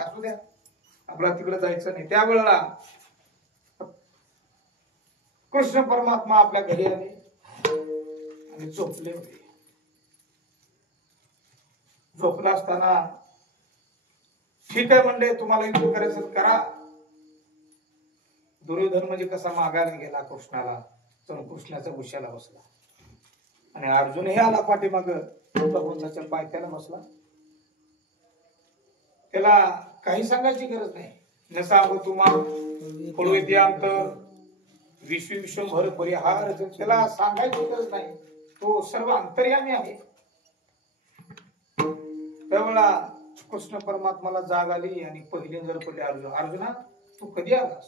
असू द्या, आपला तिकडे जायचं नाही. त्यावेळेला कृष्ण परमात्मा आपल्या घरी आले आणि झोपले होते. झोपला असताना ठीक आहे म्हणले, तुम्हाला युद्ध करायचं करा. दुर्योधन म्हणजे कसा मागायला गेला कृष्णाला, तर कृष्णाच्या गुशाला बसला आणि अर्जुन हे आला पाठीमाग भगवंताच्या पायथ्याला बसला. त्याला काही सांगायची गरज नाही. न सांगू तुम्हा फळविद्यांत विश्व विश्वभर परिहार, त्याला सांगायची गरज नाही. तो सर्व अंतर्यामी आहे. त्यावेळेला कृष्ण परमात्माला जाग आली आणि पहिले जर पडले अर्जुना तू कधी आलास?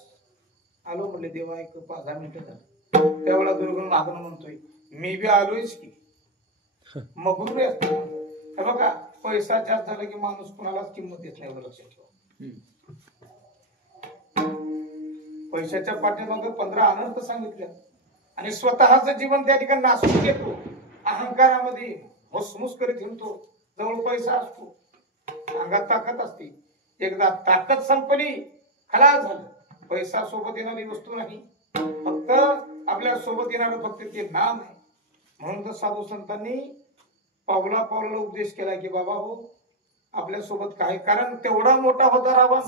आलो म्हणले देवा, एक 5-10 मिनिटं झालं. त्यावेळेला दुर्गुण मागणं म्हणतोय मी बी आलोयच की. मग गुरु हे बघा, पैसा जास्त झाला की माणूस कुणालाच किंमत देत नाही. लक्षात ठेवा, पैशाच्या पाठीमागे 15 अनर्थ सांगितले आणि स्वतःच जीवन त्या ठिकाणी नासून घेतो. अहंकारामध्ये मुसमुस करीत हिंडतो. जवळ पैसा असतो, अंगात ताकद असते. एकदा ताकद संपली, खलास झालं. पैसा सोबत येणारी वस्तू नाही, फक्त आपल्या सोबत येणार फक्त ते नाम आहे. म्हणून तर साधू संतांनी पावला पावला उपदेश केला की बाबा हो, आपल्या सोबत काय, कारण तेवढा मोठा होता रावण.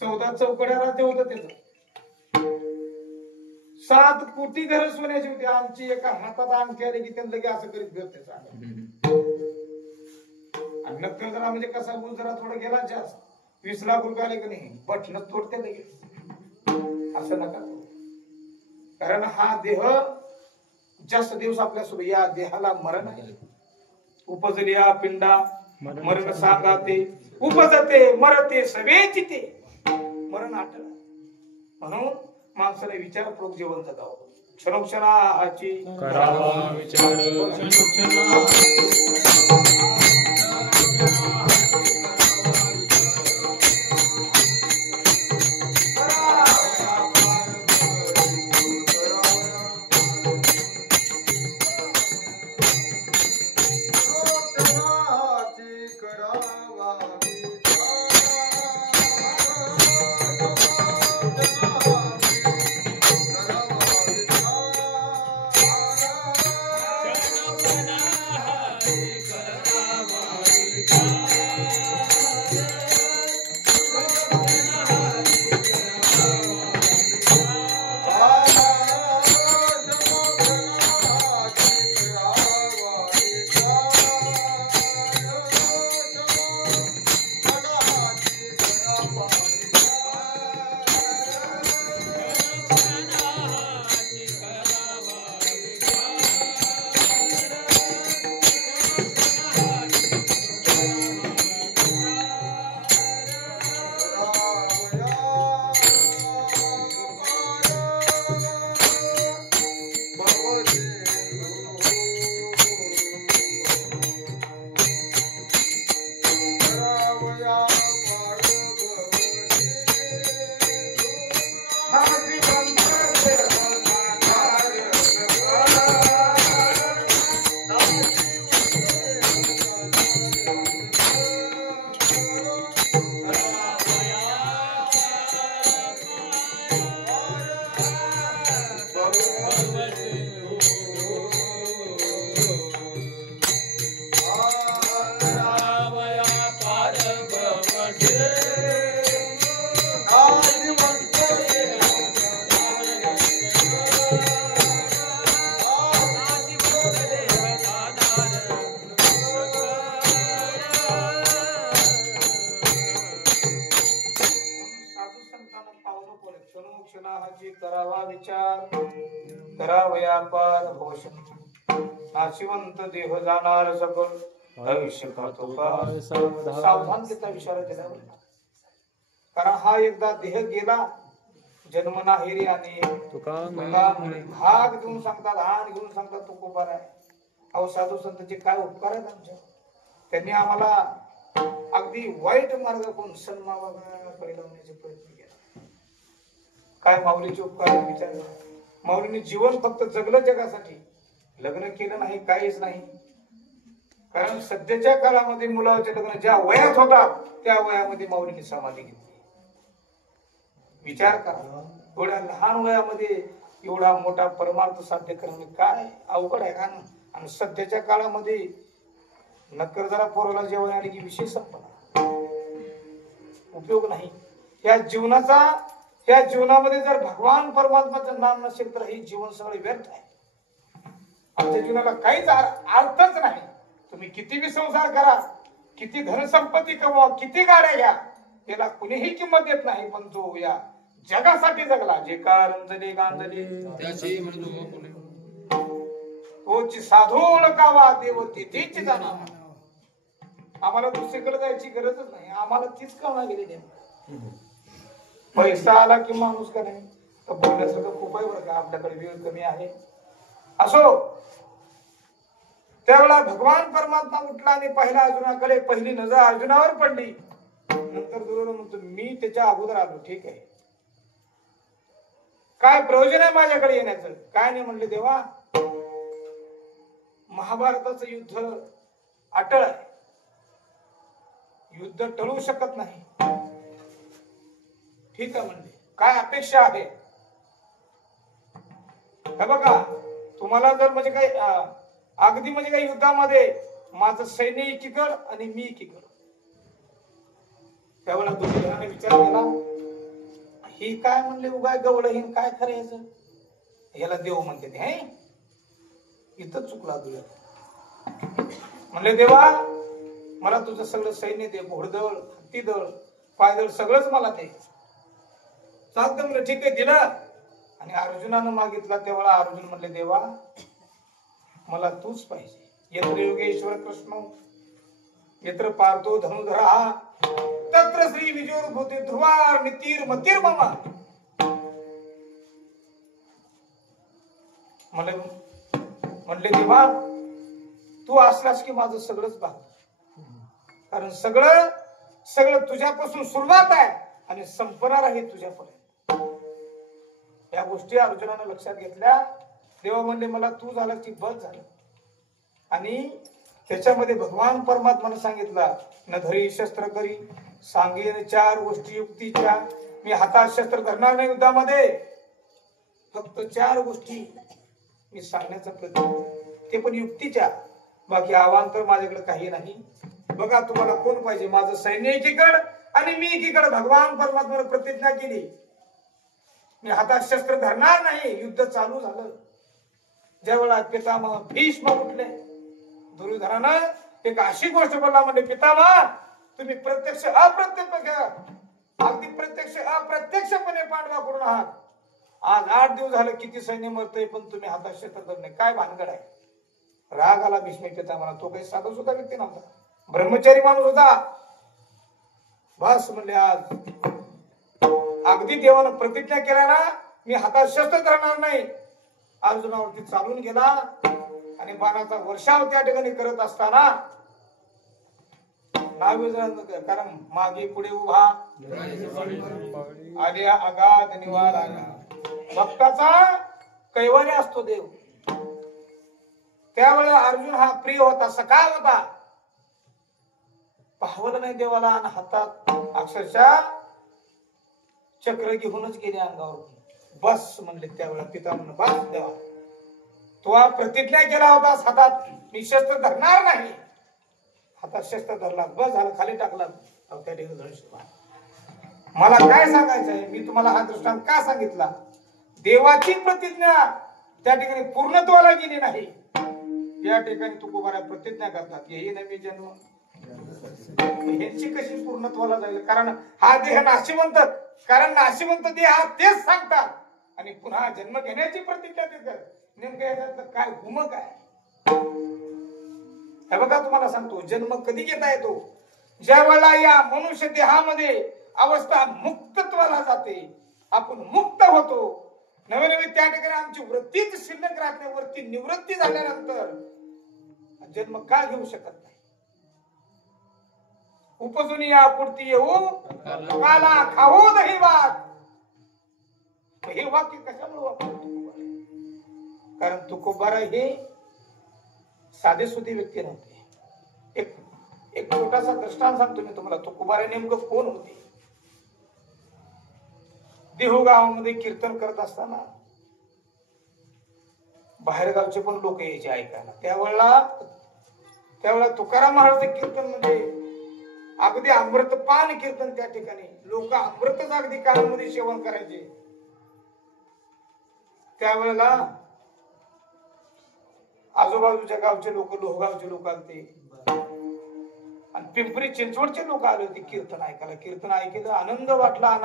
14 चौकड्या राज्य होतं त्याचं. 7 कोटी घर सोन्याची होती. आमची एका हातात अंगठी आली की त्यांना लगे असं करीत फिरते. आणि नक्कल जरा म्हणजे कसा गुण जरा थोडं गेला जास्त, 20 लाख रुपये आले की नाही बटणच तोडते लगेच. असं नका, कारण हा देह जास्त दिवस आपल्यासोबत, या देहाला मरण आहे. उपजली या पिंडा मरण सांगाते, उपजते मरते सवेची ते मरण आठवण. म्हणून माणसाने विचारपूर्वक जीवन जगावं. क्षणोक्षणाची करावा विचार, करावा विचार, करावया पार भूषण. नाशिवंत देह जाणार सकल, भविष्य करतो पार. सावधानतेचा विचार केला. कारण हा एकदा देह गेला, जन्म नाही रे आणि भाग देऊन सांगतात, हान घेऊन सांगतात तो कुंभार आहे. अहो साधू संतांचे काय उपकार आहेत आमच्या. त्यांनी आम्हाला अगदी वाईट मार्ग कोण सन्मावा लावण्याचे प्रयत्न केला. काय माऊलीचे उपकार विचार. माऊलीने जीवन फक्त जगलं जगासाठी, लग्न केलं नाही, काहीच नाही. कारण सध्याच्या काळामध्ये मुलाचे लग्न ज्या वयात होतात त्या वयामध्ये माऊलीने समाधी घेतली. विचार करा, एवढ्या लहान वयामध्ये एवढा मोठा परमार्थ साध्य करणं काय अवघड आहे का? आणि सध्याच्या काळामध्ये नक्कर जरा पोराला जेवण आले की विषय संपला, उपयोग नाही. या जीवनामध्ये जर भगवान परमात्माचं नाम नसेल तर हे जीवन सगळं व्यर्थ आहे. आमच्या जीवनाला काहीच अर्थच नाही. तुम्ही किती बी संसार करा, किती धनसंपत्ती कमवा, किती गाड्या घ्या, त्याला कुणीही किंमत देत नाही. पण जो या जगासाठी जगला, जे का रंजले गांजले त्याची तोची साधू ओळखावा, देव तिथेच जाणार. आम्हाला दुसरीकडे जायची गरजच नाही, आम्हाला तीच कळणार गेली. पैसा आला की माणूस का नाही तर बोलण्यासारखं खूप आहे बरं का, आपल्याकडे वेळ कमी आहे. असो, त्यावेळेला भगवान परमात्मा उठला आणि पहिल्या अर्जुनाकडे पहिली नजर अर्जुनावर पडली. नंतर दुर्योधन म्हणतो मी त्याच्या अगोदर आलो, ठीक आहे, काय प्रयोजन आहे माझ्याकडे येण्याचं? काय नाही म्हणले, देवा महाभारताचं युद्ध अटळ आहे, युद्ध टळू शकत नाही. ठीक आहे म्हणले, काय अपेक्षा आहे? हे बघा, तुम्हाला जर म्हणजे काही अगदी म्हणजे काही युद्धामध्ये माझं सैन्य एकीकड आणि मी एकीकड. त्यावेळेला दुर्योधनाने विचार केला, ही काय म्हणले उगाय गवळहीन, काय खरं याचं? याला देव म्हणते ते, हे इथं चुकला दुर्योधन. म्हणले देवा मला तुझं सगळं सैन्य दे, घोडदळ, हत्तीदळ, पायदळ सगळंच मला दे. चालतं म्हणलं, ठीक आहे, दिलं. आणि अर्जुनानं मागितला तेव्हा अर्जुन म्हणले देवा मला तूच पाहिजे. यत्र योगेश्वर कृष्ण यत्र पार्थो धनुधरा तत्र श्री विजयोर्भूते ध्रुवा नितीर मतीर ममा. म्हणले देवा तू असलास की माझं सगळंच भाग, कारण सगळं तुझ्यापासून सुरुवात आहे आणि संपणार आहे तुझ्यापर्यंत. या गोष्टी अर्जुनानं लक्षात घेतल्या. देवा म्हणले मला तू झाला की बस झालं. आणि त्याच्यामध्ये भगवान परमात्माने सांगितलं, न धरी शस्त्र करी सांगेन चार गोष्टी युक्तीच्या. मी हातात शस्त्र धरणार नाही युद्धामध्ये, फक्त चार गोष्टी मी सांगण्याचा प्रयत्न, ते पण युक्तीच्या. बाकी अवांतर माझ्याकडे काही नाही. बघा तुम्हाला कोण पाहिजे? माझं सैन्य एकीकड आणि मी एकीकड. भगवान परमात्माने प्रतिज्ञा केली, मी हातात शस्त्र धरणार नाही. युद्ध चालू झालं. ज्यावेळेला पितामह भीष्म उठले, दुर्योधनानं एक अशी गोष्ट बोलला, म्हणजे पितामह तुम्ही प्रत्यक्ष अगदी प्रत्यक्ष अप्रत्यक्षपणे पांडवाकडून आहात. आज 8 दिवस झाले किती सैन्य मरतय पण तुम्ही हातात शस्त्र धरत नाही, काय भानगड आहे? राग आला भीष्म पितामहाला. तो काही साधा सुद्धा व्यक्ती नव्हता, ब्रह्मचारी माणूस होता. बस म्हणले आज अगदी देवानं प्रतिज्ञा केल्या ना, मी हातात शस्त्र धरणार नाही. अर्जुनावरती चालून गेला आणि बाणाचा वर्षाव त्या ठिकाणी करत असताना कारण मागे पुढे उभा आले अगाध निवार आला. भक्ताचा कैवारी असतो देव. त्यावेळेला अर्जुन हा प्रिय होता, सखा होता. पाहवलं नाही देवाला आणि हातात अक्षरशः चक्र घेऊनच गेले अंगावर. बस म्हणले त्यावेळेला पितामह, बस देवा तू प्रतिज्ञा केला होता हातात मी शस्त्र धरणार नाही. हातात शस्त्र धरला, बस झालं, खाली टाकला. त्या ठिकाणी मला काय सांगायचंय, मी तुम्हाला हा दृष्टांत का सांगितला? देवाची प्रतिज्ञा त्या ठिकाणी पूर्णत्वाला गेली नाही. या ठिकाणी तुकोबारा प्रतिज्ञा करतात, येही नवी जन्म, यांची कशी पूर्णत्वाला जाईल? कारण हा देह नाशिवंत, कारण नाशिवंत देह हा तेच सांगतात आणि पुन्हा जन्म घेण्याची प्रतिज्ञा देतात. नेमकं याच्यातलं काय घुमक आहे? हे बघा तुम्हाला सांगतो, जन्म कधी घेता येतो? ज्या वेळेला या मनुष्य देहामध्ये अवस्था मुक्तत्वाला जाते, आपण मुक्त होतो. नवे नवे त्या ठिकाणी आमची वृत्तीच शिल्लक राहते. वरती निवृत्ती झाल्यानंतर जन्म का घेऊ शकत नाही? उपजुनी आपुरती येऊ काला खाऊ दही भात. हे वाक्य कशामुळे वापरतो? कारण तुकोबारा हे साधे सुधी व्यक्ती नव्हते. एक एक छोटासा दृष्टांत सांगतो मी तुम्हाला. तुकोबारे नेमकं कोण होते? देहू गावामध्ये कीर्तन करत असताना बाहेर गावचे पण लोक यायचे ऐकायला. त्यावेळेला तुकाराम महाराज कीर्तन म्हणजे अगदी अमृतपान कीर्तन. त्या ठिकाणी लोक अमृतच अगदी कानामध्ये सेवन करायचे. त्यावेळेला आजूबाजूच्या गावचे लोक, लोहगावचे लोक आलते आणि पिंपरी चिंचवडचे लोक आले होते कीर्तन ऐकायला. कीर्तन ऐकलं, आनंद वाटला.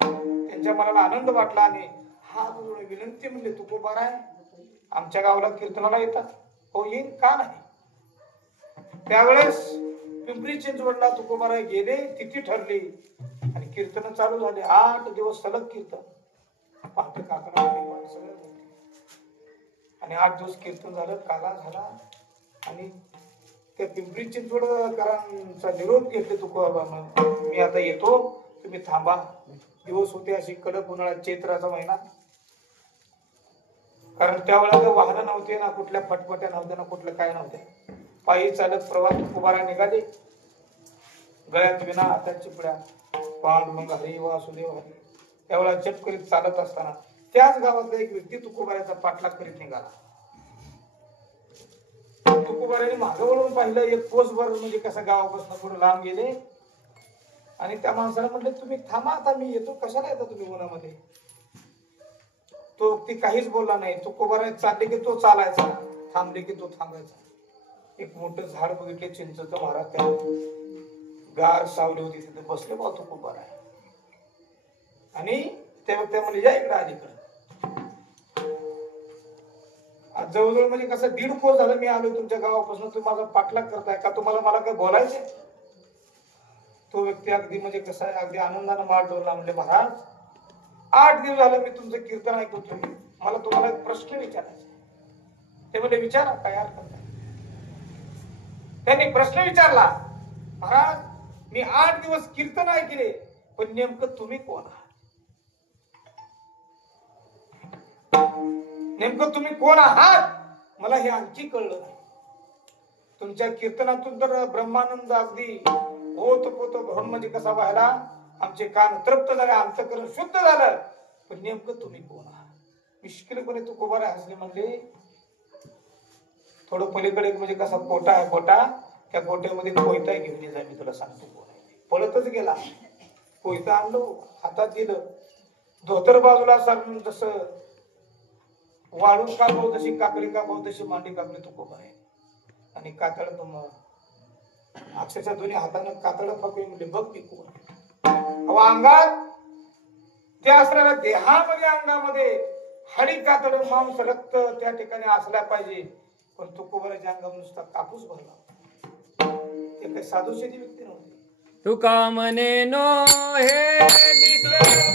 त्यांच्या मनाला आनंद वाटला आणि हा विनंती म्हणले, तुकोबाराय आमच्या गावाला कीर्तनाला येतात? हो येईन, का नाही. त्यावेळेस पिंपरी चिंचवडला तुकोबाराय गेले, तिथी ठरली आणि कीर्तन चालू झाले. 8 दिवस सलग कीर्तन. पहाटे काकडा आणि 8 दिवस कीर्तन झालं. काला झाला आणि त्या पिंपरी चिंचवडकरांचा निरोप घेतले तुकोबा, मी आता येतो, तुम्ही थांबा. दिवस होते अशी कडक उन्हाळा, चैत्राचा महिना. कारण त्यावेळेला वाहनं नव्हते ना, कुठल्या फटफट्या नव्हत्या ना, कुठलं काय नव्हत्या. पायी चालत प्रवास तुकोबारा निघाले. गळ्यात विना, हातात चिपड्या, पांडुरंग हरी वासुदेव हरी. त्यावेळेला जप करीत चालत असताना त्याच गावातला एक व्यक्ती तुकोबाऱ्याचा पाठलाग करीत निघाला. तुकोबाऱ्याने मागं वळून पाहिलं. एक कोसभर म्हणजे कसं गावापासून पुढे लांब गेले आणि त्या माणसाला म्हटले, तुम्ही थांबा, आता मी येतो. कशाला येता तुम्ही उन्हामध्ये? तो व्यक्ती काहीच बोलला नाही. तुकोबारा चालले की तो चालायचा, थांबले की तो थांबायचा. एक मोठं झाड बघितले, चिंचचं. महाराज त्या गार सावली होती, तिथे बसले बा तुकोबारा. आणि त्या व्यक्ती म्हणले, या इकडे अलीकडे. जवळजवळ म्हणजे कसं 1.5 कोस झालं मी आलोय तुमच्या गावापासून, तुम्ही माझा पाठलाग करताय का? तुम्हाला मला काय बोलायचंय? तो व्यक्ती अगदी म्हणजे कसं आहे, अगदी आनंदानं माळ डोलला. म्हणजे महाराज 8 दिवस झालं मी तुमचं कीर्तन ऐकतोय, मला तुम्हाला एक प्रश्न विचारायचा. ते म्हणजे विचारा, काय हरकत नाही. त्यांनी प्रश्न विचारला, महाराज मी 8 दिवस कीर्तन ऐकले, पण नेमकं तुम्ही कोण आहात? नेमकं तुम्ही कोण आहात मला हे आणखी कळलं नाही. तुमच्या कीर्तनातून तर ब्रह्मानंद अगदी होत पोत भरून म्हणजे कसा व्हायला, आमचे कान तृप्त झाले, अंतःकरण शुद्ध झालं. पण नेमकं तुम्ही कोण आहात? मिश्किलपणे तुकोबारा हसले, म्हणले थोडं पलीकडे म्हणजे कसा कोटा आहे, कोटा, त्या कोट्यामध्ये कोयता घेऊन ये जा, मी तुला सांगतो कोण आहे. पळतच गेला, कोयता आणलो, हातात दिलं, धोतर बाजूला सारून जसं वाळून कापाव तशी, काकडी कापाव तशी मांडी कापली तुकोबारा. आणि कातळ अक्षरशः दोन्ही हातानं कातळ पकडून म्हणजे बघ मी कोण. अंगात ते असणाऱ्या देहामध्ये, अंगामध्ये हाडी, कातड, मांस, रक्त त्या ठिकाणी असल्या पाहिजे. पण तुकोबाराच्या अंगावर नुसता कापूस भरला. ते काही साधूशेती व्यक्ती नव्हते. तुका म्हणे नो हे दिसतो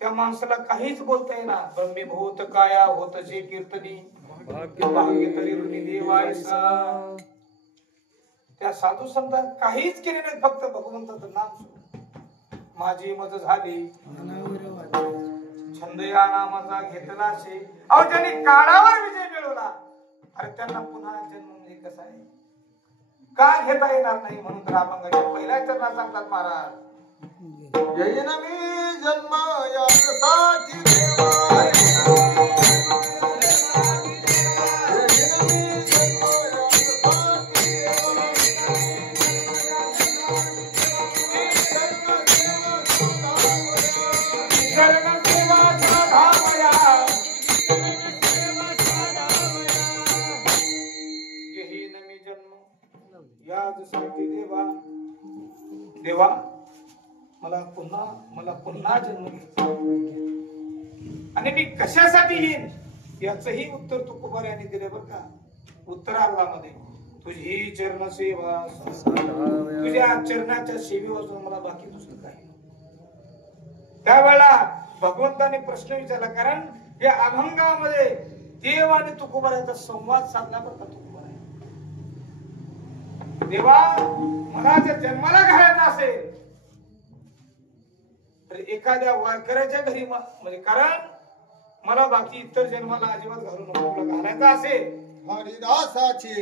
त्या माणसाला काहीच बोलता येईना. ब्रह्मीभूत काया होतसे कीर्तनी भाग्य तरी ऋणी देवायसा. त्या साधू संतांनी काहीच केले नाही, फक्त भगवंताचं नाम. माझी मत झाली छंद या नामाचा घेतला असे अहो ज्यांनी काळावर विजय मिळवला अरे त्यांना पुन्हा जन्म म्हणजे कसा आहे का घेता येणार नाही म्हणून तर अभंगाच्या पहिल्या चरणात सांगतात महाराज येईन मी जन्म यासाठी देवा देवा मला पुन्हा जन्म घ्यायचा आणि मी कशासाठी येईन याचंही उत्तर तुकोबार यांनी दिले बरं का उत्तरार्धामध्ये तुझी चरण सेवा तुझ्या चरणाच्या सेवेवाचून मला बाकी दुसरं काही त्यावेळेला भगवंताने प्रश्न विचारला कारण या अभंगामध्ये देव आणि तुकोबाराचा संवाद साधला बरं का तुकोबार देवा मला जर जन्माला घालायचं असेल तर एखाद्या वारकऱ्याच्या घरी म्हणजे कारण मला बाकी इतर जन्माला अजिबात घालू नको तुला घालायचं असेल हरिदासाचे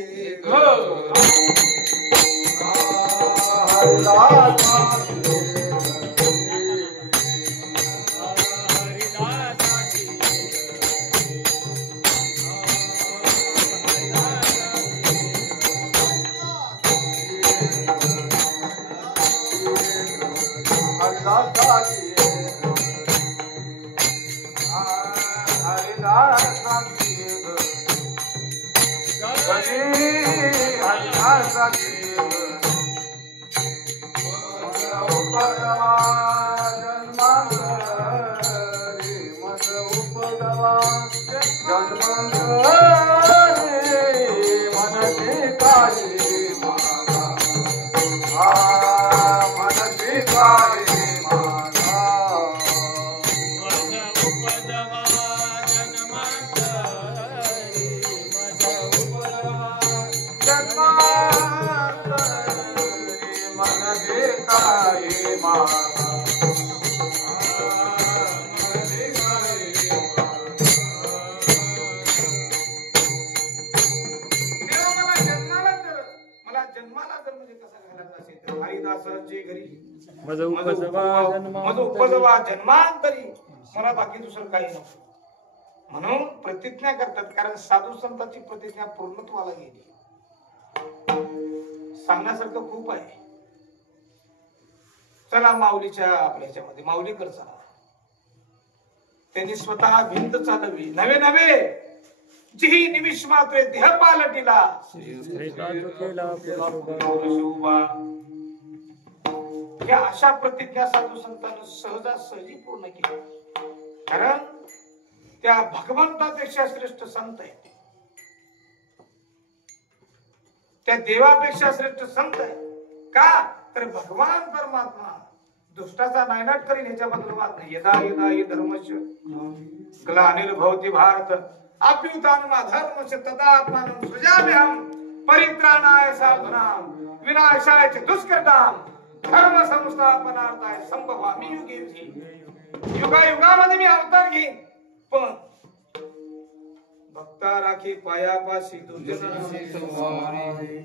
जन्मांतरी मला बाकी दुसरं काही नको म्हणून प्रतिज्ञा करतात कारण साधू संतांची प्रतिज्ञा पूर्णत्वाला गेली सांगण्यासारखं खूप आहे चला माऊलीच्या आपल्या ह्याच्यामध्ये माऊलीकर चला त्यांनी स्वतः भिंत चालवली नवे नवे जी निमिष मात्र देह पालटिला या अशा प्रतिज्ञा साधू संतांनी सहजासहजी पूर्ण केली कारण त्या भगवंतापेक्षा श्रेष्ठ संत आहेत त्या देवापेक्षा श्रेष्ठ संत आहे का तर भगवान परमात्मा दुष्टाचा नायनाट करीन ह्याच्याबद्दल वाद नाही यदा यदा हि धर्मस्य ग्लानिर्भवति भारत अभ्युत्थानम् अधर्मस्य तदा आत्मानं सृजाम्यहं परित्राणाय साधूनां विनाशाय च दुष्कृतां धर्म संस्थापनार्थाय संभवामि युगे युगायुगामध्ये मी अवतार घेईन पण भक्ता राखी पायापाशी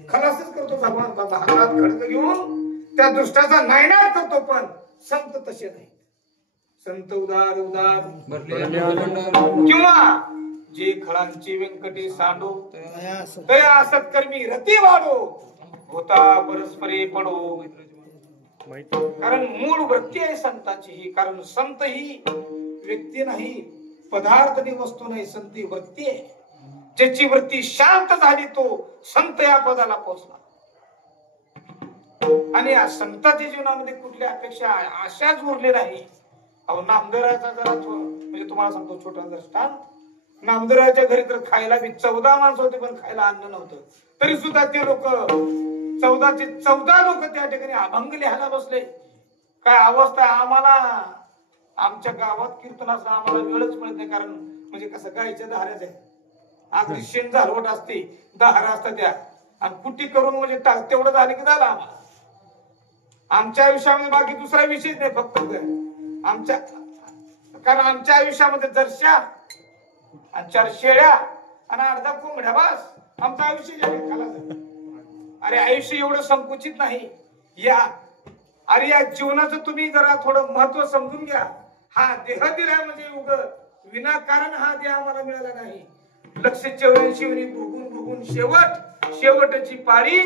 खलासच करतो भगवान बाबा हातात खडक घेऊन त्या दुष्टाचा नायनाट करतो पण संत तसे नाही संत उदार उदार किंवा जे खळांची व्यंकटी सांडो तया सत्कर्मी रती वाढो होता परस्परे पडो कारण मूळ वृत्ती आहे संताची ही कारण संत ही व्यक्ती नाही पदार्थ आणि वस्तू नाही संत ही वृत्ती आहे ज्याची वृत्ती शांत झाली तो संत या पदाला पोहोचला आणि या संतांच्या जीवनामध्ये कुठल्या अपेक्षा आशाच उरली नाही अहो नामदेवाचा जरा म्हणजे तुम्हाला सांगतो छोटा दृष्टांत नामदेवाच्या घरी तर खायला बी 14 माणसं होते पण खायला अन्न नव्हतं तरी सुद्धा ते लोक 14 लोक त्या ठिकाणी अभंग लिहायला बसले काय अवस्था आम्हाला आमच्या गावात कीर्तनाचा आम्हाला वेळच मिळत नाही कारण म्हणजे कसं गायच्या धाऱ्याच आहे अगदी शेण झालवट असते धारा असतात त्या आणि कुटी करून म्हणजे तेवढं झालं की झालं आम्हाला आमच्या विषयामध्ये बाकी दुसरा विषयच नाही फक्त आमच्या कारण आमच्या आयुष्यामध्ये जरशा आणि 4 शेळ्या आणि अर्धा कोंबड्या बस आमचं आयुष्य खाला. अरे आयुष्य एवढं संकुचित नाही. अरे या जीवनाचं तुम्ही जरा थोडं महत्व समजून घ्या. हा देह दिलाय म्हणजे उग विनाकारण हा देह आम्हाला मिळाला नाही. लक्ष 84 भोगून शेवटची पाळी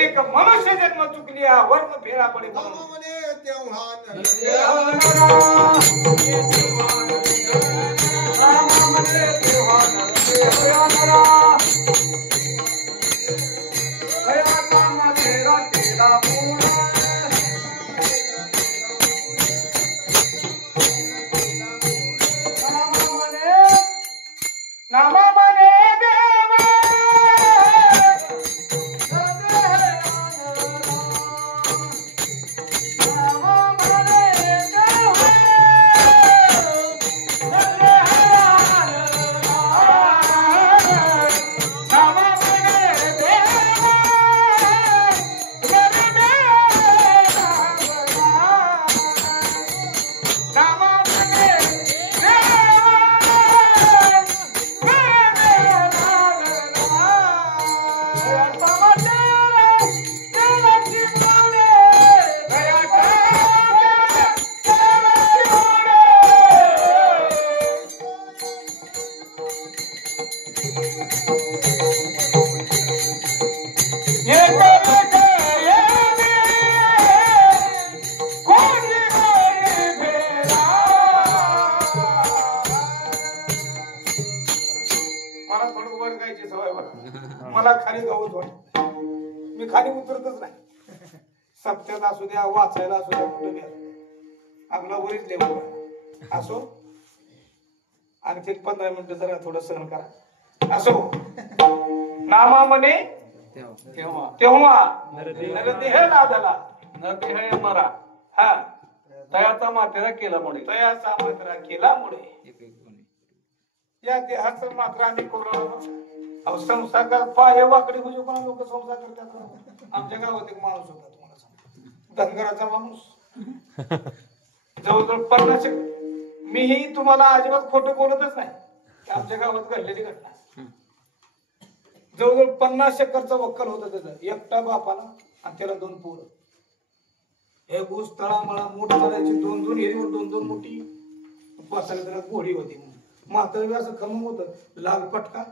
एक मनुष्य जन्म चुकली वर्ण फेरा पडे. म्हणे तेव्हा मला खाली गवत होत. मी खाली उतरतच नाही. सप्त्यात असू द्या वाचायला असू द्या कुठं द्या आपला वरीच लेवल असो. आणखी 15 मिनिटं जरा थोडं सहन करा. असो नामा म्हणे तेव्हा नरदेह लादला. नरदेह मरा हा तयाचा मातेरा केल्यामुळे तयाचा मात्रा केल्यामुळे या देहाचं मात्र आम्ही करू. संसार का पाय वाकडे म्हणजे कोणा लोक संसार करतात. आमच्या गावात एक माणूस होता तुम्हाला सांगतो धनगराचा माणूस जवळजवळ 50. मीही तुम्हाला अजिबात खोटं बोलतच नाही. आमच्या गावात घडलेली घटना. जवळजवळ 50 एकरचा वक्कल होता त्याचा एकटा बापाला आणि त्याला 2 पोरं. एक ऊस तळामळा मोठ करायची 2-2 हिरीवर 2-2 मोठी बसायला त्याला घोडी होती. म्हातारी असं खमंग होत लाल पटका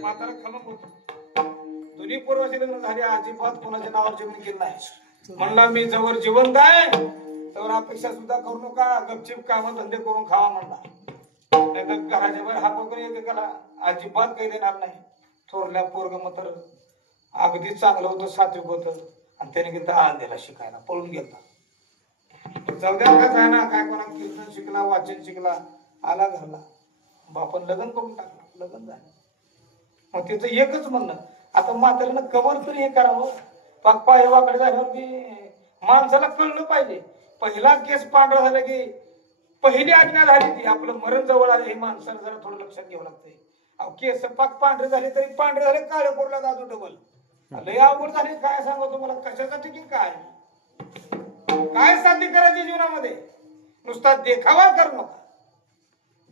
म्हातारा खमंग होत. दोन्ही पूर्वाचे लग्न झाले. अजिबात कोणाच्या नावावर जमीन केलं नाही. म्हणला मी जवळ जिवंत आहे तर अपेक्षा सुद्धा करू नका. गपचिप काम धंदे करून खावा म्हणला. नाही तर घराच्या बाहेर हात वगैरे एकेकाला अजिबात काही देणार नाही. थोरल्या पोरग मात्र अगदी चांगलं होतं सात्विक होतं आणि त्याने गेला आळंदीला शिकायला पळून गेला. जाऊ द्या का जाय ना काय कोणा कीर्तन शिकला वाचन शिकला आला घरला. बापन लग्न करून टाकलं. लग्न झालं. मग तिचं एकच म्हणणं आता म्हाताऱ्यानं कवर तरी हे करावं. पाक पाय वाकडे झाल्यावर की माणसाला कळलं पाहिजे. पहिला केस पांढरा झाला की पहिली आज्ञा झाली ती आपलं मरण जवळ आले. हे माणसाला जरा थोडं लक्षात घ्यावं लागतंय. केस पाक पांढरे झाले तरी पांढरे झाले काळे कोरला जातो डबल. लय अवघड झाले. काय सांगू तुम्हाला कशासाठी की काय साध्य करायचे जीवनामध्ये. नुसता देखावा करू नका.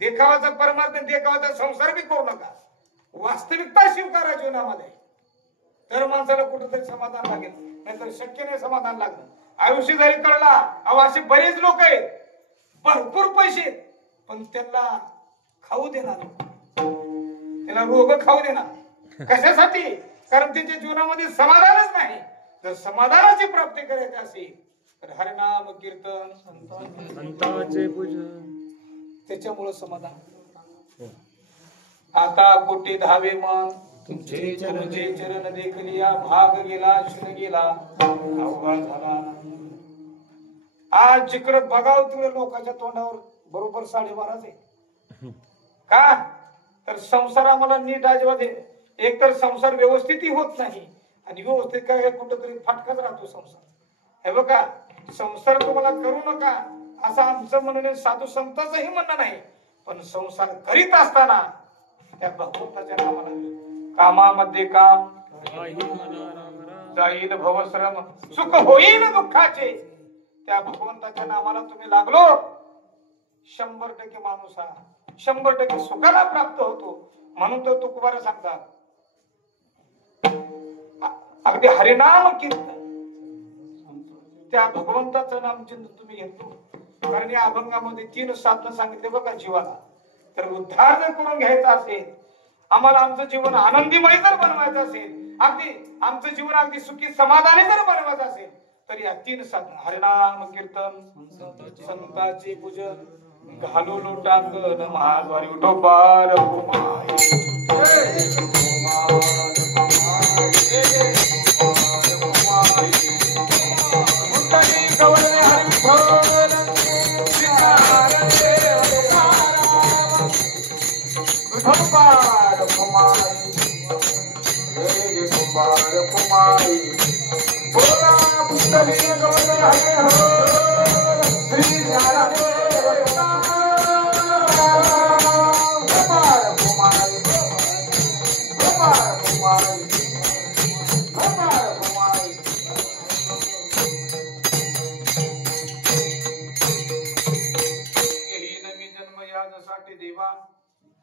देखावाचा परमार्थ देखावाचा संसार बी करू नका. वास्तविकता स्वीकारा जीवनामध्ये तर माणसाला कुठेतरी समाधान लागेल. नाहीतर शक्य नाही समाधान लागलं. आयुष्य जरी कळला असे बरेच लोक आहेत भरपूर पैसे पण त्यांना खाऊ देणार त्याला रोग खाऊ देणार. कशासाठी? कारण त्याच्या जीवनामध्ये समाधानच नाही. जर समाधानाची प्राप्ती करायची असेल तर हरिनाम कीर्तन संतांचे पूजन त्याच्यामुळे समाधान. आता कोटी धावे मन तुमचे चरण देखलिया भाग गेला क्षण गेला अवघा झाला. आज जिकडे बघाव तिकडे लोकांच्या तोंडावर बरोबर 12:30 आहे. का तर संसार आम्हाला नीट अजिबात एक तर संसार व्यवस्थितही होत नाही आणि व्यवस्थित काय कुठंतरी फाटकाच राहतो संसार. हे बघा संसार तुम्हाला करू नका असं आमचं म्हणणं साधू संतांचंही म्हणणं नाही. पण संसार करीत असताना त्या भगवंताच्या नामाला कामामध्ये काम जाईल भवश्रम सुख होईल दुःखाचे. त्या भगवंताच्या नामाला तुम्ही लागलो 100% माणूस हा 100% सुखाला प्राप्त होतो. म्हणून तो तुकोबार सांगतात अगदी हरिनाम कीर्तन त्या भगवंताचं नाम चिंतन तुम्ही घेतो. कारण या अभंगामध्ये 3 साधनं सांगितले बघा जीवाला. तर उद्धार जर करून घ्यायचा असेल, आम्हाला आमचं जीवन आनंदीमय जर बनवायचं असेल, अगदी आमचं जीवन अगदी सुखी समाधानी जर बनवायचं असेल, तर या 3 साधनं हरिनाम कीर्तन, संतांचे पूजन, घालू लोटांगण महाद्वारी उठोबार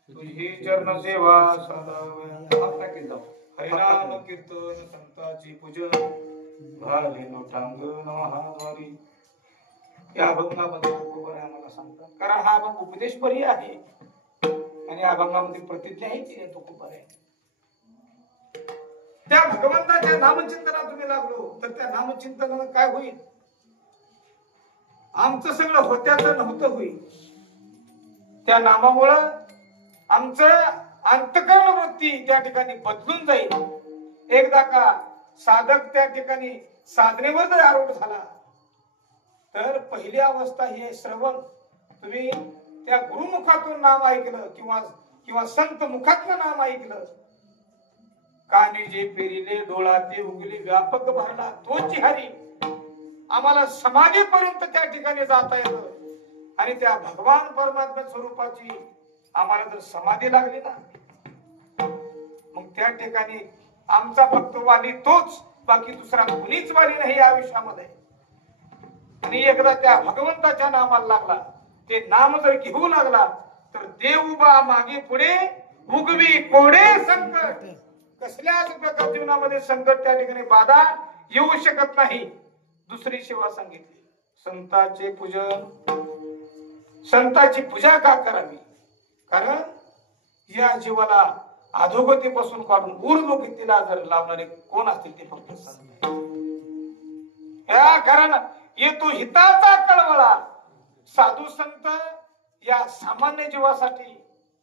तुझी चरण सेवा हरिनाम कीर्तन संतांची पूजन घाले लोटांगण महाद्वारी. या अभंगामध्ये तुकोबार आम्हाला सांगतात. कारण हा अभंग उपदेशपरी आहे आणि या अभंगामध्ये प्रतिज्ञा आहे की तुकोबार आहे. त्या भगवंताच्या नामचिंतनात तुम्ही लागलो तर त्या नामचिंतनानं काय होईल? आमचं सगळं होत्याचं नव्हतं होईल. त्या नामामुळं आमचं अंतःकरण वृत्ती त्या ठिकाणी बदलून जाईल. एकदा का साधक त्या ठिकाणी साधनेवर जर आरूढ झाला तर पहिली अवस्था ही आहे श्रवण. तुम्ही त्या गुरुमुखातून नाम ऐकलं किंवा संत मुखातलं नाम ऐकलं. कानी जे पेरिले डोळा ते उगले व्यापक भरला तोची हरी. आम्हाला समाधीपर्यंत त्या ठिकाणी जाता येतं. आणि त्या भगवान परमात्मा स्वरूपाची आम्हाला जर समाधी लागली ना, मग त्या ठिकाणी आमचा फक्त वाली तोच, बाकी दुसरा कुणीच वाली नाही या आयुष्यामध्ये. आणि एकदा त्या भगवंताच्या नामाला लागला, ते नाम जर घेऊ लागला तर देव उभा मागे पुढे उगवी कोडे संकट. कसल्याच प्रकार जीवनामध्ये संकट त्या ठिकाणी बाधा येऊ शकत नाही. दुसरी सेवा सांगितली संतांचे पूजन. संतांची पूजा का करावी? कारण या जीवाला अधोगतीपासून काढून ऊर्ध्वगतीला जर लावणारे कोण असतील ते फक्त संत. या कारण येतो हिताचा कळवळा. साधू संत या सामान्य जीवासाठी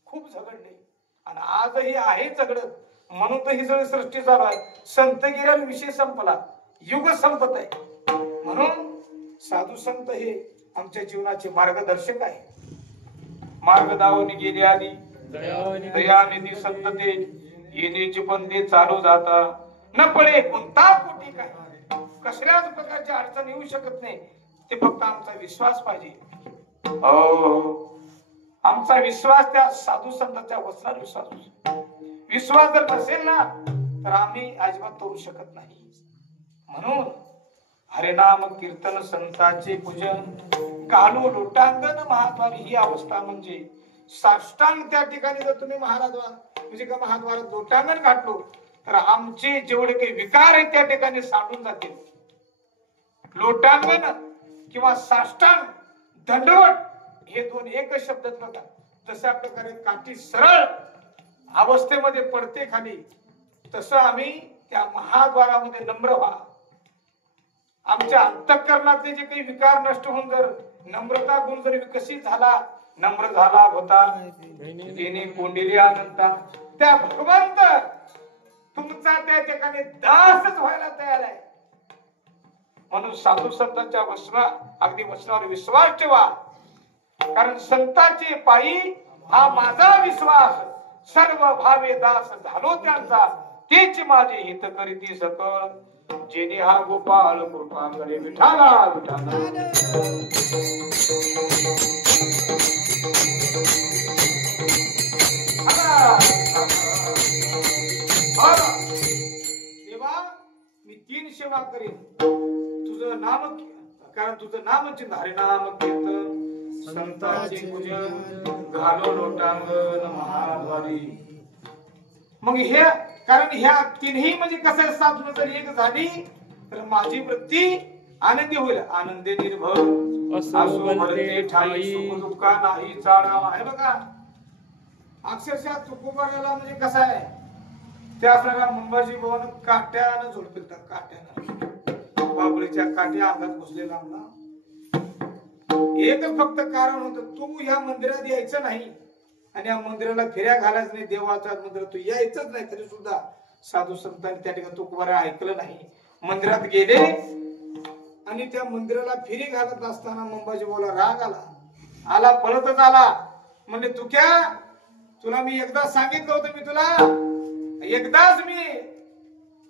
खूप झगडले आणि आजही आहे झगडत. म्हणून तर ही सगळी सृष्टी चालू आहे. संत गेल्यावर विषय संपला, युग संपत आहे. म्हणून साधू संत हे आमच्या जीवनाचे मार्गदर्शक आहे. मार्ग दावून गेले आधी दयानिधी संत ते येण्याचे पण ते चालू जाता. न पडे कोणता कोटी काय कसल्याच प्रकारची अडचण येऊ शकत नाही. ते फक्त आमचा विश्वास पाहिजे. आमचा विश्वास त्या साधू संतांच्या वचनात विश्वास जर नसेल ना तर आम्ही अजिबात करू शकत नाही. म्हणून हरिनाम कीर्तन संतांचे पूजन घालू लोटांगण महाद्वारी. ही अवस्था म्हणजे साष्टांग. त्या ठिकाणी जर तुम्ही म्हणजे का महाद्वारात लोटांगण घातलो तर आमचे जेवढे काही विकार आहेत त्या ठिकाणी सांडून जातील. लोटांगण किंवा साष्टांग दंडवट हे दोन एकच शब्दात बघा. जशा प्रकारे काठी सरळ अवस्थेमध्ये पडते खाली, तसं आम्ही त्या महाद्वारामध्ये नम्र व्हा. आमच्या अंतःकरणातले जे काही विकार नष्ट होऊन जर नम्रता गुण जर विकसित झाला, नम्र झाला होता देणे कोंडिले अनंता. त्या भगवंत तुमचा त्या ठिकाणी दासच व्हायला तयार आहे. म्हणून साधू संतांच्या अगदी वचनावर विश्वास ठेवा. कारण संतांचे पायी हा माझा विश्वास. सर्व भावे दास झालो त्यांचा, तेच माझे हित करीती सकळ. जेने हा गोपाळ कृपा करे विठाला विठाला. मी 3 सेवा करीन. तुझं नाम, कारण तुझं नाम चिंत, हरिनाम कीर्तन, संतांचे पूजन, घालो लोटांगण महाद्वारी. मग हे, कारण ह्या तिन्ही म्हणजे कसं साधन जर एक झाली तर माझी वृत्ती आनंदी होईल. आनंदे निर्भर असो भरते ठाई, सुख दुःखा नाही चाळावा. हे बघा अक्षरशः तुकोबाराला म्हणजे कसं आहे, त्या सगळ्या मुंबाजी भवन काट्यानं झोडपितात, काट्यानं बाबळीच्या काट्या अंगात घुसलेला आमला. एकच फक्त कारण होतं, तू ह्या मंदिरात यायचं नाही आणि या मंदिराला फेऱ्या घालायचं नाही. देवाच्या मंदिरात तू यायचंच नाही. तरी सुद्धा साधू संतांनी त्या ठिकाणी तुकोबारा ऐकलं नाही. मंदिरात गेले आणि त्या मंदिराला फेरी घालत असताना मुंबाजी बोला राग आला पळतच आला. म्हणजे तुला मी एकदा सांगितलं होतं, मी तुला एकदाच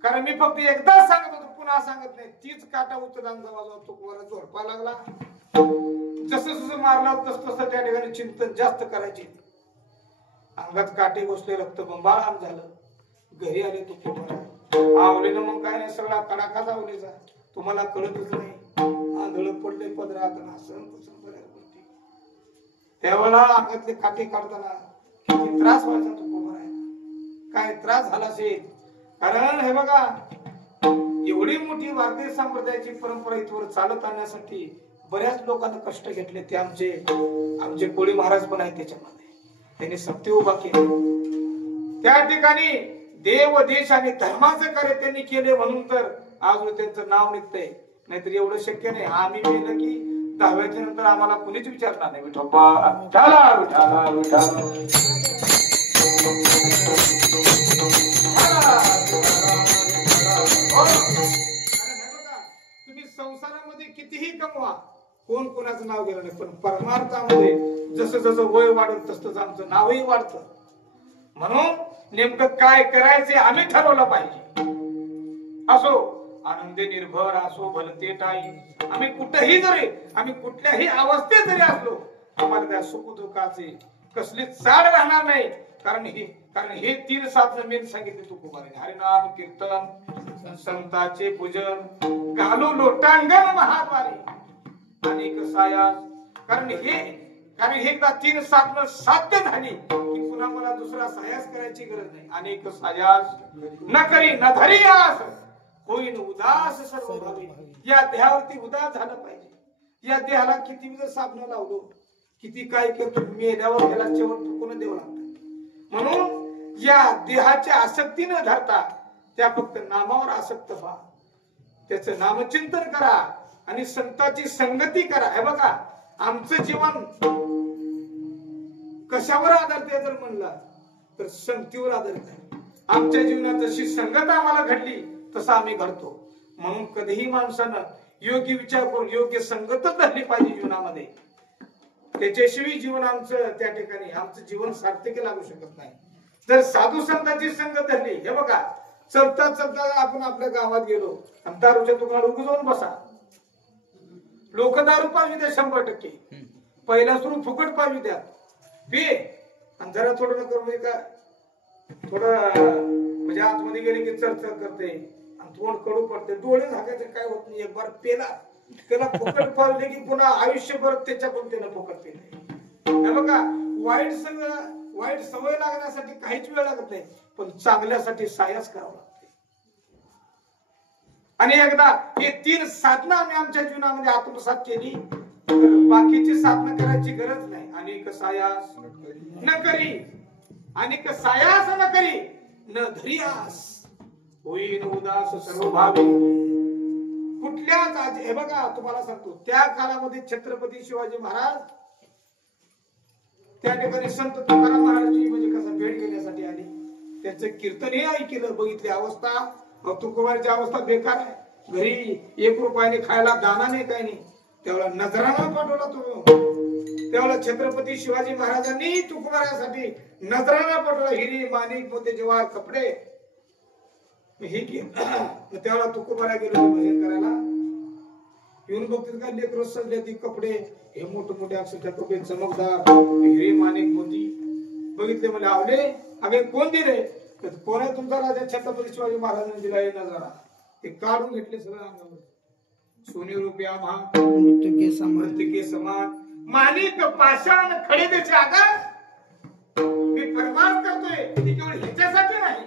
कारण मी फक्त एकदाच सांगत होतो, पुन्हा सांगत नाही. तीच काटा उचलून जवळ तुकोबारा झोडपा लागला. जसं जसं मारला तसं त्या ठिकाणी चिंतन जास्त करायचे. अंगात काटे घुसले, रक्त बंबाळ झालं. घरी आले तुकोबारा आवलेलं. मग काय नाही, सगळा कडाकाच आवलेचा. तुम्हाला कळतच नाही. आंधळ पडले पदरात, हसन पुसन बऱ्याच गोष्टी. त्यावेळेला अंगातले काटे काढताना किती त्रास व्हायचा तुकोबारा. काय त्रास झाला असेल. कारण हे बघा, एवढी मोठी भारतीय संप्रदायाची परंपरा इथवर चालत आणण्यासाठी बऱ्याच लोकांना कष्ट घेतले. ते आमचे कोळी महाराज पण आहेत त्याच्यामध्ये. त्यांनी सत्य उभा केले. त्या ठिकाणी देव देश आणि धर्माचं कार्य त्यांनी केले म्हणून तर आज त्यांचं नाव निघतंय. नाहीतर एवढं शक्य नाही. आम्ही गेलं की 10व्याच्या नंतर आम्हाला कुणीच विचारणार नाही. विठोबा झाला विठाला विठाला. तुम्ही संसारामध्ये कितीही कमवा, कोण कोणाचं नाव घेणार नाही. पण परमार्थामध्ये जसं जसं वय वाढत तसं आमचं नावही वाढतं. म्हणून नेमकं काय करायचे आम्ही ठरवलं पाहिजे. असो आनंदे निर्भर, असो भलते टाई, आम्ही कुठेही जरी, आम्ही कुठल्याही अवस्थेत जरी असलो, आम्हाला त्या सुख दुःखाचे कसली चाड राहणार नाही. कारण हे 3 साधन मी सांगितले तुकोबाराने. हरिनाम कीर्तन, संतांचे पूजन, घालो लोटांगण महाद्वारी, अनेक सायास. कारण हे 3 साधन साध्य झाली की पुन्हा मला दुसरा सायास करायची गरज नाही. अनेक सायास न करी न धरी आस, होईन उदास सर्व भावी. या देहावरती उदास झालं पाहिजे. या देहाला किती साधन लावलो, किती काय केलं, मेल्यावर त्याला शेवट फुकून द्यावं लागतं. म्हणून या देहाच्या आसक्ती न धरता त्या फक्त नामावर आसक्त व्हा. त्याचं नामचिंतन करा आणि संतांची संगती करा. हे बघा आमचं जीवन कशावर आधारते जर म्हणलं तर संगतीवर आधारित आहे. आमच्या जीवनात जशी संगत आम्हाला घडली तसं आम्ही घडतो. म्हणून कधीही माणसानं योग्य विचार करून योग्य संगतच धरली पाहिजे जीवनामध्ये. त्याच्याशिवाय जीवन आमचं त्या ठिकाणी आमचं जीवन सार्थकी लागू शकत नाही. जर साधू संतांची संगत धरली, हे बघा चलता चलता आपण आपल्या गावात गेलो, दारूच्या दुकानात उभं जाऊन बसा. लोक दारू पाजवी द्या 100%. पहिला सुरू फुकट पाजवी द्या, पे आणि जरा थोडं न करू का थोडं म्हणजे आतमध्ये गेले की चरचर करते आणि तोंड कडू पडते. डोळे झाकायचे काय होत नाही. एक बार पेला त्याला फुकट पाजले की पुन्हा आयुष्यभर त्याच्याकडून त्याला फुकट पेले. बघा वाईट सवय लागण्यासाठी काहीच वेळ लागत नाही, पण चांगल्यासाठी सायास करावं लागते. आणि एकदा हे 3 साधनं आम्ही आमच्या जीवनामध्ये आत्मसात केली तर बाकीची साधनं करायची गरज नाही. अनेक सायास न करी, अनेक सायास न करी न धरियास, होईन उदास सर्व भावी. कुठल्याच, हे बघा तुम्हाला सांगतो, त्या काळामध्ये छत्रपती शिवाजी महाराज त्या ठिकाणी संत तुकाराम महाराजांची म्हणजे कसं भेट घेण्यासाठी आली. त्यांचं कीर्तनही ऐकलं, बघितली अवस्था. तुकोबाराची अवस्था बेकार आहे. घरी 1 रुपयाने खायला दाना नाही, काही नाही. त्यावेळेला नजराना पाठवला तो. त्यावेळेला छत्रपती शिवाजी महाराजांनी तुकोबारासाठी नजराना पाठवला. हिरी माणिक मोती जवाहर कपडे हे केलं. त्यावेळेला तुकोबारा गेलो भजन करायला. येऊन बघतील काय लेकर सजले ती कपडे, हे मोठे मोठे अक्षर कपडे चमकदार, हिरे माणिक मोती. बघितले म्हणजे आवले. अगे कोण दिले? कोण आहे तुमचा राजा? छत्रपती शिवाजी महाराजांनी दिला हे नजारा. ते काढून घेतले सगळं अंगावर. सोने रुपया महा मृत्युके समान माणिक पाषाण खडे जागा मी परमार्थ करतोय ती केवळ ह्याच्यासाठी नाही.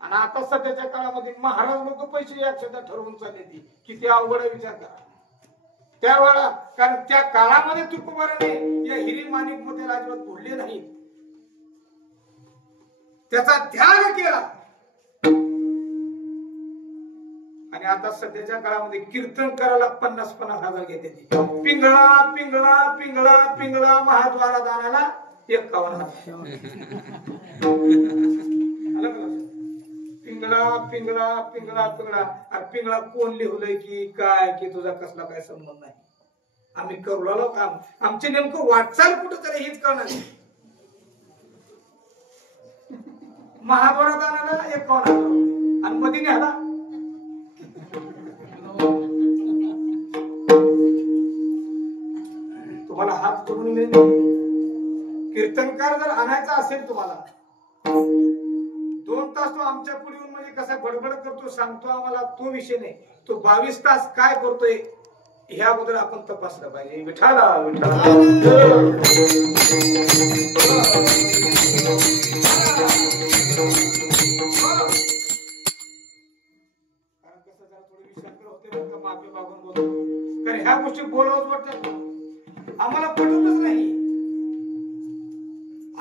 आणि आता सध्याच्या काळामध्ये महाराज लोक पैसे या क्षेत्रात ठरवून चालले ती किती अवघड आहे विचार करा त्यावेळा. कारण त्या काळामध्ये तुकोबाराने या हिरी माणिक मध्ये अजिबात बोलले नाही, त्याचा त्याग केला. आणि आता सध्याच्या काळामध्ये कीर्तन करायला 50,000 घेते ती. पिंगळा पिंगळा पिंगळा पिंगळा महाद्वारा दानाला 51,000. पिंगळा पिंगळा पिंगळा पिंगळा. अरे पिंगळा कोण लिहलंय की काय की तुझा कसला काय संबंध नाही. आम्ही करू काम, आमचे नेमकं वाटचाल कुठं तरी हेच कळणार नाही. महाद्वारा दानाला 51,000 आणि मध्ये न्याला तुम्हाला हात जोडून मिळेल. कीर्तनकार जर आणायचा असेल तुम्हाला 2 तास तो आमच्या पुढे येऊन म्हणजे कसा बडबड करतो सांगतो आम्हाला तो विषय नाही. तो 22 तास काय करतोय ह्याबद्दल आपण तपासलं पाहिजे. विठाला विठाला माफी मागून बोलतो. कारण ह्या गोष्टी बोलावच वाटतात आम्हाला पटतच नाही.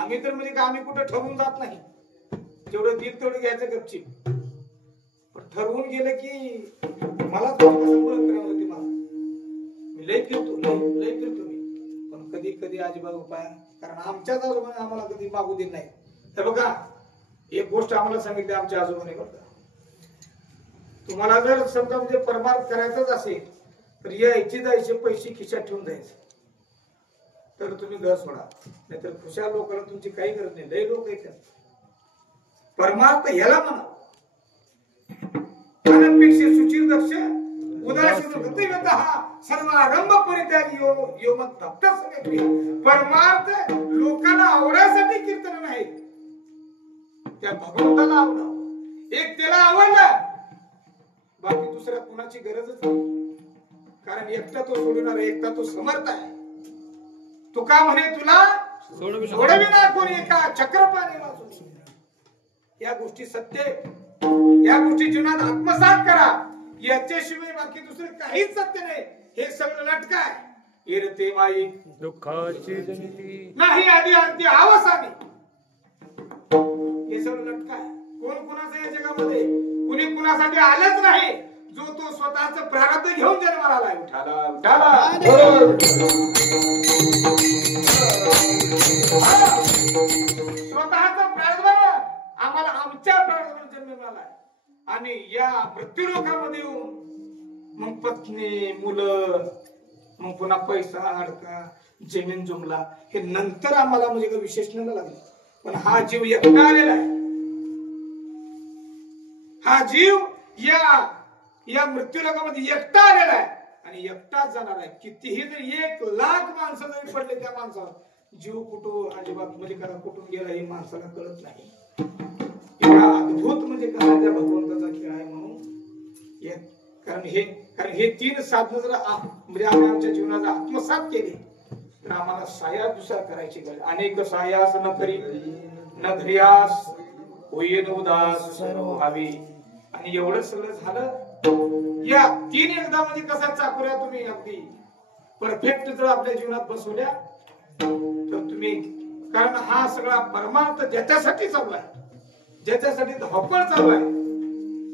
आम्ही तर म्हणजे आम्ही कुठं ठरवून जात नाही. जेवढं दिल तेवढं घ्यायचं गपचीप. पण ठरवून गेलं की मलाच ओळख करावं लागते. मला मी लय फिरतो मी पण कधी कधी अजिबात उपाय. कारण आमच्याच आजोबाने आम्हाला कधी मागू दिलं नाही. तर बघा एक गोष्ट आम्हाला सांगितली आमच्या आजोबाने बघा, तुम्हाला जर समजा म्हणजे परमार्थ करायचंच असेल तर यायचे जायचे पैसे खिशात ठेवून जायचे तर तुम्ही घर सोडा. नाहीतर खुशाल लोकांना तुमची काही गरज नाही. लय लोक आहेत परमार्थ ह्याला म्हणा. अनपेक्षित सुचिर दक्ष उदासीन गतिव्यतः सर्वारंभ परित्यागी यो मत तप्त सगळे. परमार्थ लोकांना आवडायसाठी कीर्तन नाही, त्या भगवंताला आवडावं. एक त्याला आवडला बाकी दुसऱ्या कुणाची गरजच नाही. कारण एकटा तो सोडणार, एकटा तो समर्थ आहे. तुका म्हणे तुला सोडविना कोणी एका चक्रपाणी वाचून. या गोष्टी सत्य, या गोष्टी जीवनात आत्मसात करा. याच्याशिवाय बाकी दुसरे काहीच सत्य नाही. हे सगळं नाटक आहे. येरते माई दुःखाची जनिती नाही आधी अंती अवसानी. हे सगळं नाटक आहे. कोण कोणाचं या जगामध्ये कुणी कुणासाठी आलंच नाही. जो तो स्वतःच प्रारब्ध घेऊन जन्माला आलाय. उठाला उठाला स्वतःच प्रारब्ध आम्हाला आमच्या प्रारब्धाने जन्म मिळालाय. आणि या मृत्यू लोकांमध्ये येऊन मग पत्नी मुलं मग पुन्हा पैसा अडका जमीन जुमला हे नंतर आम्हाला म्हणजे काही विशेषणाला लागले. पण हा जीव एकटा आलेला आहे. हा जीव या मृत्यू लोकांमध्ये एकटा आलेला आहे आणि एकटाच जाणार आहे. कितीही जर 1,00,000 माणसं जरी पडले त्या माणसावर जीव कुठं अजिबात म्हणजे करा कुठून गेला हे माणसाला कळत नाही. एवढा अद्भुत म्हणजे कसा त्या भगवंताचा खेळ आहे. म्हणून कारण हे 3 साधनं जर म्हणजे आम्ही आमच्या जीवनाचा आत्मसात केले तर आम्हाला साया दुसरा करायची गरज. अनेक सायास न करी न धर्यास होईन उदास सर्व भावी. आणि एवढं सगळं झालं या 3 एकदा म्हणजे कसा चाकोऱ्या तुम्ही अगदी परफेक्ट जर आपल्या जीवनात बसवल्या तर तुम्ही, कारण हा सगळा परमार्थ ज्याच्यासाठी चालू आहे, ज्याच्यासाठी धावपळ चालू आहे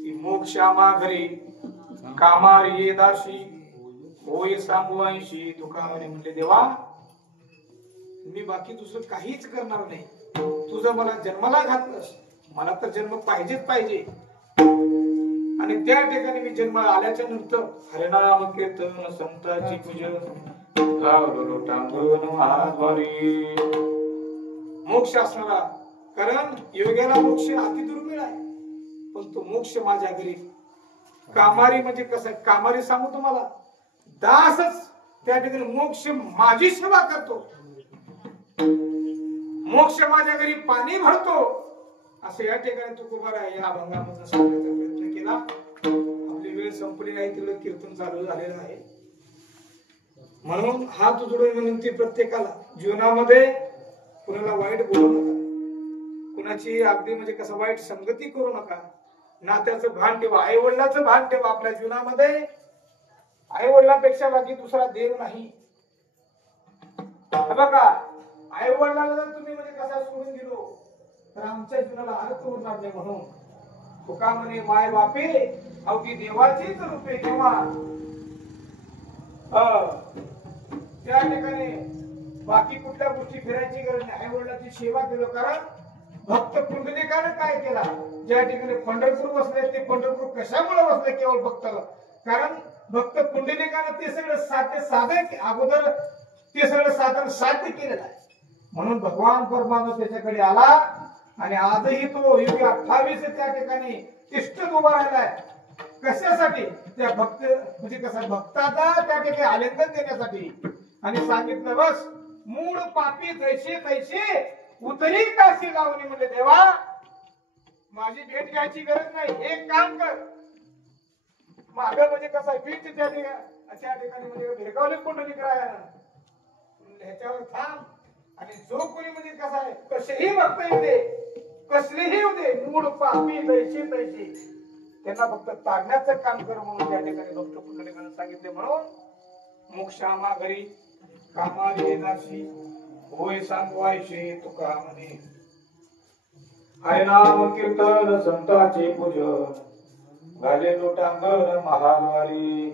की मोक्षामा घरी कामार ये दाशी होय सांगुवांशी. तुका म्हणले देवा मी बाकी दुसरं काहीच करणार नाही. तुझं मला जन्माला घातलंस, मला तर जन्म पाहिजेच पाहिजे. आणि त्या ठिकाणी मी जन्माला आल्याच्या नंतर हरिनाम कीर्तन संतांची पूजन मोक्ष असणारा. कारण योग्याला मोक्ष अति दुर्मिळ आहे. पण तो मोक्ष माझ्या घरी कामारी म्हणजे कसं कामारी सांगू तुम्हाला दासच त्या ठिकाणी मोक्ष माझी सेवा करतो. मोक्ष माझ्या घरी पाणी भरतो असं या ठिकाणी तुकोबारा या अभंगामध्ये सांगण्याचा प्रयत्न केला. आपली वेळ संपली नाही, तिला कीर्तन चालू झालेलं आहे. म्हणून हात जोडून विनंती प्रत्येकाला, जीवनामध्ये कुणाला वाईट बोलू नका, कुणाची अगदी म्हणजे कसं वाईट संगती करू नका. नात्याचं भान ठेवा, आई वडिलाचं भान ठेवा. आपल्या जीवनामध्ये आई वडिलांपेक्षा बाकी दुसरा देव नाही. बघा, आई वडिलांना जर तुम्ही म्हणजे कसा सोडून दिलो तर आमच्या जीवनाला अर्थ उरणार नाही. म्हणून तुका म्हणे माय बापे अवघी देवाचीच रूपे जेव्हा त्या ठिकाणी बाकी कुठल्या गोष्टी फिरायची गरज नाही. आई वडिलांची सेवा केलं. कारण भक्त पुंडलिकाने काय केला, ज्या ठिकाणी पंढरपूर बसले ते पंढरपूर कशामुळे बसले, केवळ भक्त. कारण भक्त पुंडलिकाने ते सगळं साधन अगोदर ते सगळं साधन साध्य केलेलं आहे. म्हणून भगवान परमात्मा त्याच्याकडे आला आणि आजही तो युग 28 त्या ठिकाणी तिष्ठत उभा राहिलाय. कशासाठी? त्या भक्त म्हणजे कसा भक्ताचा त्या ठिकाणी आलिंगन देण्यासाठी. आणि सांगितलं बस मूळ पापी जैसे तैसे उतरी काशी लावणी. म्हणजे देवा माझी भेट घ्यायची गरज नाही, एक काम कर, माग म्हणजे कसा बीच त्या ठिकाणी म्हणजे भेगावले कुंडलिक राहायला ह्याच्यावर थांब. आणि जो कोणी म्हणजे कसा आहे कसेही भक्त येऊ दे, कसलेही येऊ दे, मूळ पापी जैसे तैसे त्यांना फक्त तारण्याचं काम कर म्हणून त्या ठिकाणी भक्त पुंडलिकाने सांगितले. म्हणून मोक्षामा घरी कामाली दासी होय सांगवायचे तुका म्हणे. हरिनाम कीर्तन संतांचे पूजन घाले लोटांगण महाद्वारी.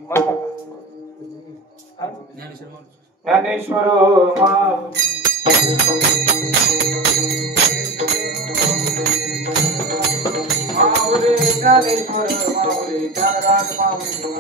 ज्ञानेश्वर माऊली ज्ञानेश्वर माऊली ज्ञानराज माऊली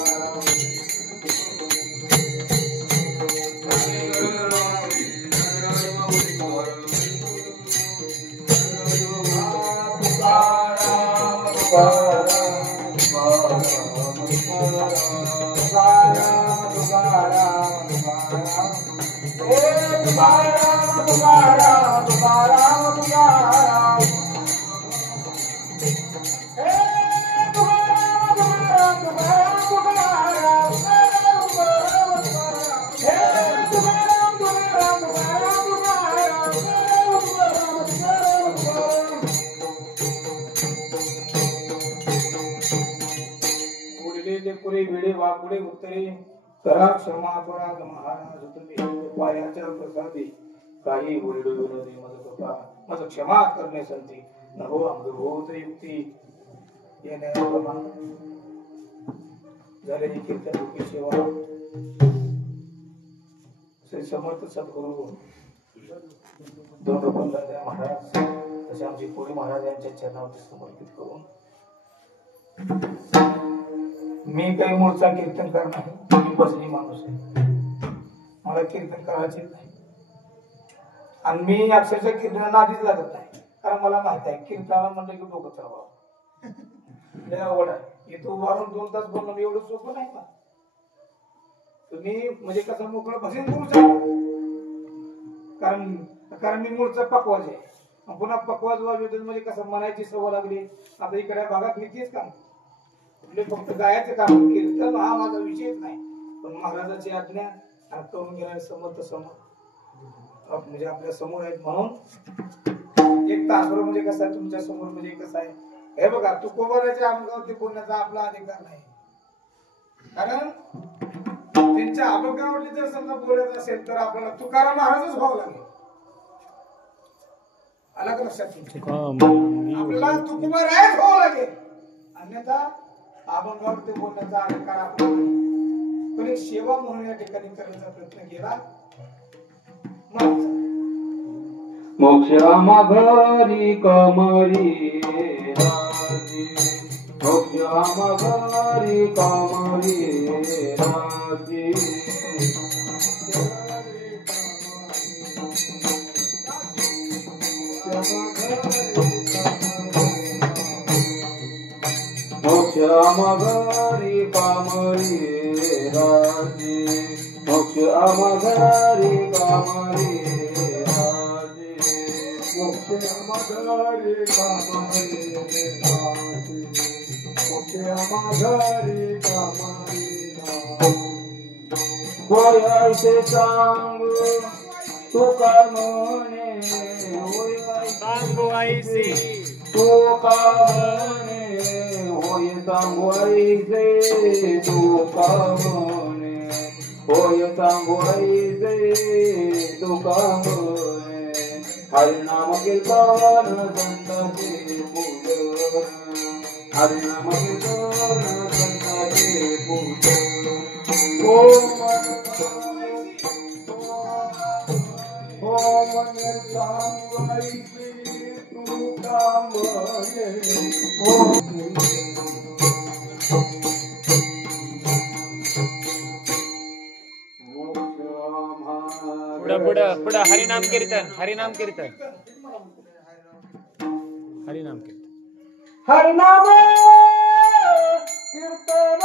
वापुडे उत्तरे करा क्षमा अपराध महाराज तुम्ही पायाच्या प्रसादी काही बोलडो विनोदी मज कृपा मज क्षमा करणे संती नभो अंगभूत युक्ती येणे प्रमाण झालेली कीर्तन रूपी सेवा श्री समर्थ सद्गुरु दोंडोपंत महाराज तसे आमचे पुरी महाराज यांच्या चरणावरती समर्पित करून मी काही मूळचा कीर्तनकार नाही, मी बसली माणूस आहे, मला कीर्तन करायचे नाही. आणि मी अक्षरशः कीर्तनाला आधीच लागत नाही, कारण मला माहित आहे कीर्तनाला म्हणलं की डोकं चालवावं लय अवघड आहे. इथं उभारून 2 तास बोलणं एवढं सोपं नाही का. तुम्ही म्हणजे कसं मोकळं बसेल मूळचा, कारण मी मूळचा पकवाज आहे. पुन्हा पकवाज वाजवतो म्हणजे कसं म्हणायची सवय लागली. आता इकडे भागात मी तेच काम फक्त गायचं काम, कीर्तन हा माझा विषयच नाही. पण महाराजाची आज्ञा आणि करून गेला समर्थ समोर म्हणजे आपल्या समोर आहेत. म्हणून 1 तासभर म्हणजे कसं आहे तुमच्या समोर म्हणजे कसं आहे हे बघा. तुकोबाराच्या अभंगावरती बोलण्याचा आपला अधिकार नाही, कारण त्यांच्या अभंगावरती जर समजा बोलायचं असेल तर आपल्याला तुकाराम महाराजच व्हावं लागेल. आला का लक्षात? आपल्याला तुकोबारायच व्हावं लागेल, अन्यथा अभंगावरती बोलण्याचा अधिकार आपला नाही. पण एक सेवा म्हणून या ठिकाणी करण्याचा प्रयत्न केला. मोक्षामा घरी कमरी राजी, मोक्षामा घरी कमरी राजी. मोक्षामा घरी कमरी राजी, मोक्षामा घरी कमरी राजी, मोक्षामा घरी कमरी राजी. मोक्ष आम्हा घरी कामरी होय ऐसे सांग तुका म्हणे होय सांगू ऐसी तुका म्हणे होय सांगू ऐसे तुका म्हणे होय सांगू ऐसे तुका म्हणे हरिनाम कीर्तन संतांचे पूजन हरिनाम कीर्तन संतांचे पूजन पुढं पुढं हरिनाम कीर्तन हरिनाम कीर्तन हरिनाम कीर्तन हरिनाम कीर्तन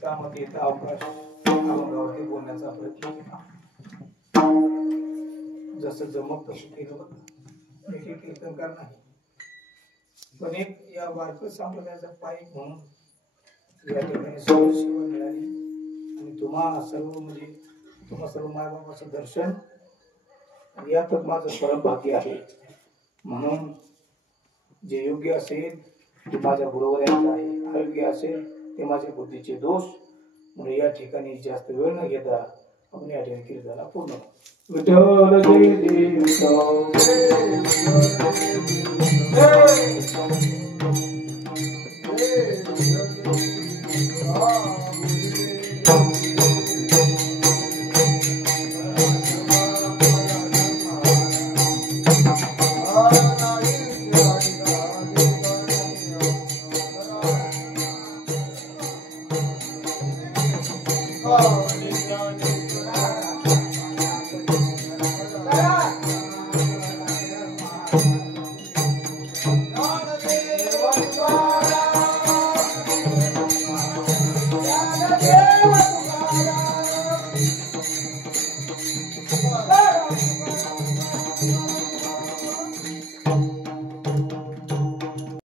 त्यामध्ये येता अवकाश अभंगावरती बोलण्याचा प्रयत्न केला. जसं जमत तसं केलं बघ. एक कीर्तनकार नाही, पण एक या वारकरी संप्रदायाचा पाईक म्हणून या ठिकाणी सर्व सेवा मिळाली आणि तुम्हा सर्व म्हणजे तुम्हा सर्व मायबापाचं दर्शन यातच माझं परम भाग्य आहे. म्हणून जे योग्य असेल ते माझ्या बरोबर यांचं आहे, अयोग्य असेल ते माझ्या बुद्धीचे दोष. म्हणून या ठिकाणी जास्त वेळ न घेता आपण या ठिकाणी कीर्तनाला पूर्ण विठ्ठल जय जय Oh,